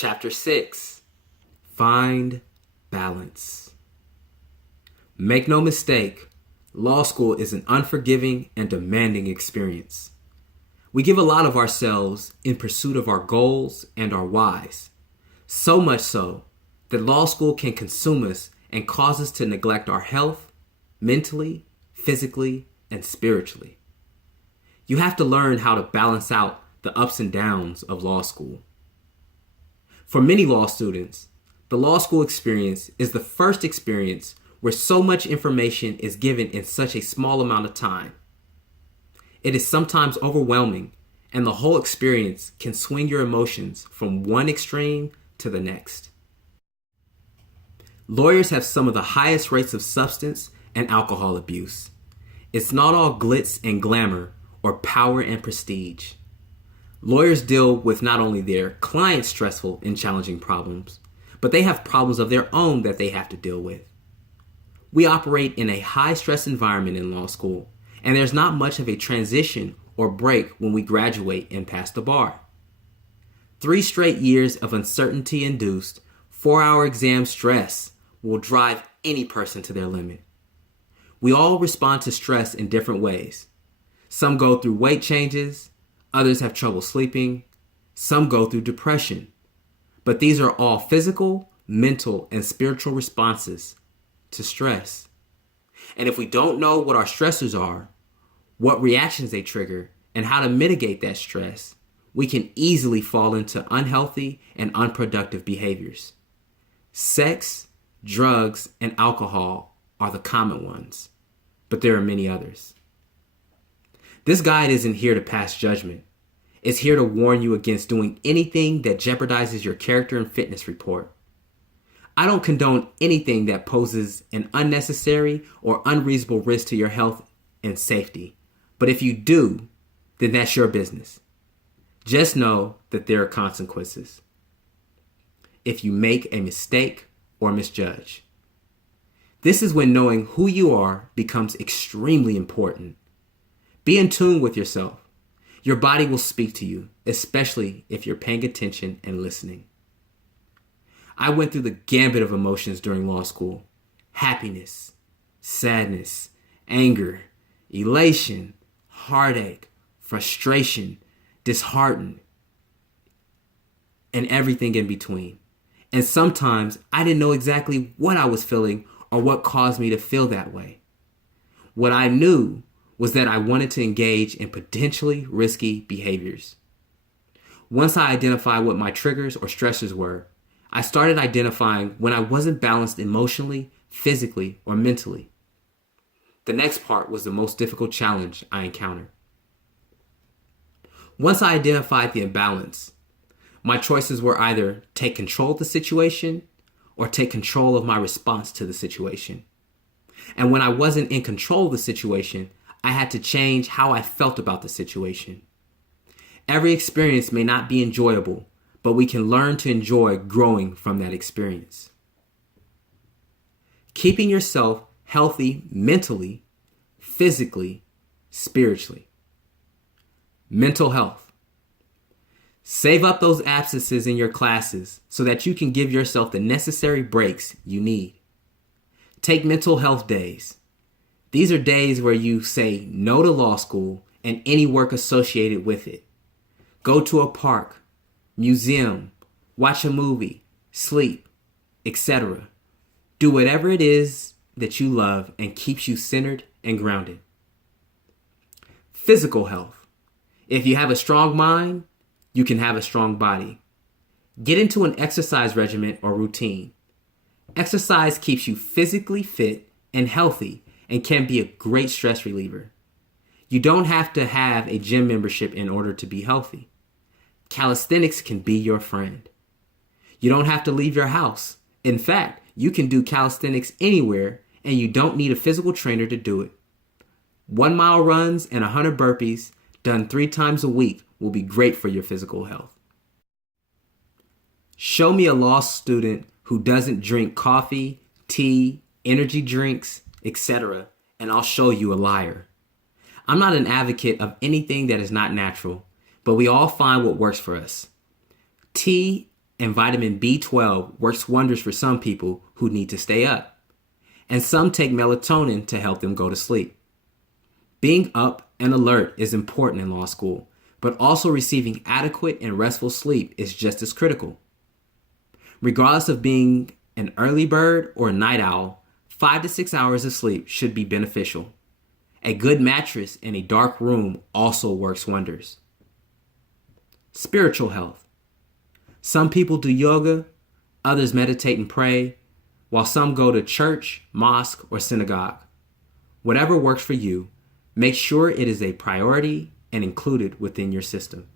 Chapter 6. Find balance. Make no mistake, law school is an unforgiving and demanding experience. We give a lot of ourselves in pursuit of our goals and our whys. So much so that law school can consume us and cause us to neglect our health, mentally, physically, and spiritually. You have to learn how to balance out the ups and downs of law school. For many law students, the law school experience is the first experience where so much information is given in such a small amount of time. It is sometimes overwhelming, and the whole experience can swing your emotions from one extreme to the next. Lawyers have some of the highest rates of substance and alcohol abuse. It's not all glitz and glamour or power and prestige. Lawyers deal with not only their clients' stressful and challenging problems, but they have problems of their own that they have to deal with. We operate in a high-stress environment in law school, and there's not much of a transition or break when we graduate and pass the bar. 3 straight years of uncertainty-induced, 4-hour exam stress will drive any person to their limit. We all respond to stress in different ways. Some go through weight changes, others have trouble sleeping, some go through depression. But these are all physical, mental, and spiritual responses to stress. And if we don't know what our stressors are, what reactions they trigger, and how to mitigate that stress, we can easily fall into unhealthy and unproductive behaviors. Sex, drugs, and alcohol are the common ones, but there are many others. This guide isn't here to pass judgment. It's here to warn you against doing anything that jeopardizes your character and fitness report. I don't condone anything that poses an unnecessary or unreasonable risk to your health and safety. But if you do, then that's your business. Just know that there are consequences if you make a mistake or misjudge. This is when knowing who you are becomes extremely important. Be in tune with yourself. Your body will speak to you, especially if you're paying attention and listening. I went through the gambit of emotions during law school. Happiness, sadness, anger, elation, heartache, frustration, disheartened, and everything in between. And sometimes I didn't know exactly what I was feeling or what caused me to feel that way. What I knew was that I wanted to engage in potentially risky behaviors. Once I identified what my triggers or stressors were, I started identifying when I wasn't balanced emotionally, physically, or mentally. The next part was the most difficult challenge I encountered. Once I identified the imbalance, my choices were either take control of the situation or take control of my response to the situation. And when I wasn't in control of the situation, I had to change how I felt about the situation. Every experience may not be enjoyable, but we can learn to enjoy growing from that experience. Keeping yourself healthy mentally, physically, spiritually. Mental health. Save up those absences in your classes so that you can give yourself the necessary breaks you need. Take mental health days. These are days where you say no to law school and any work associated with it. Go to a park, museum, watch a movie, sleep, etc. Do whatever it is that you love and keeps you centered and grounded. Physical health. If you have a strong mind, you can have a strong body. Get into an exercise regimen or routine. Exercise keeps you physically fit and healthy and can be a great stress reliever. You don't have to have a gym membership in order to be healthy. Calisthenics can be your friend. You don't have to leave your house. In fact, you can do calisthenics anywhere and you don't need a physical trainer to do it. 1-mile runs and 100 burpees done 3 times a week will be great for your physical health. Show me a law student who doesn't drink coffee, tea, energy drinks, etc., and I'll show you a liar. I'm not an advocate of anything that is not natural, but we all find what works for us. Tea and vitamin B12 works wonders for some people who need to stay up. And some take melatonin to help them go to sleep. Being up and alert is important in law school, but also receiving adequate and restful sleep is just as critical. Regardless of being an early bird or a night owl, 5 to 6 hours of sleep should be beneficial. A good mattress in a dark room also works wonders. Spiritual health. Some people do yoga, others meditate and pray, while some go to church, mosque, or synagogue. Whatever works for you, make sure it is a priority and included within your system.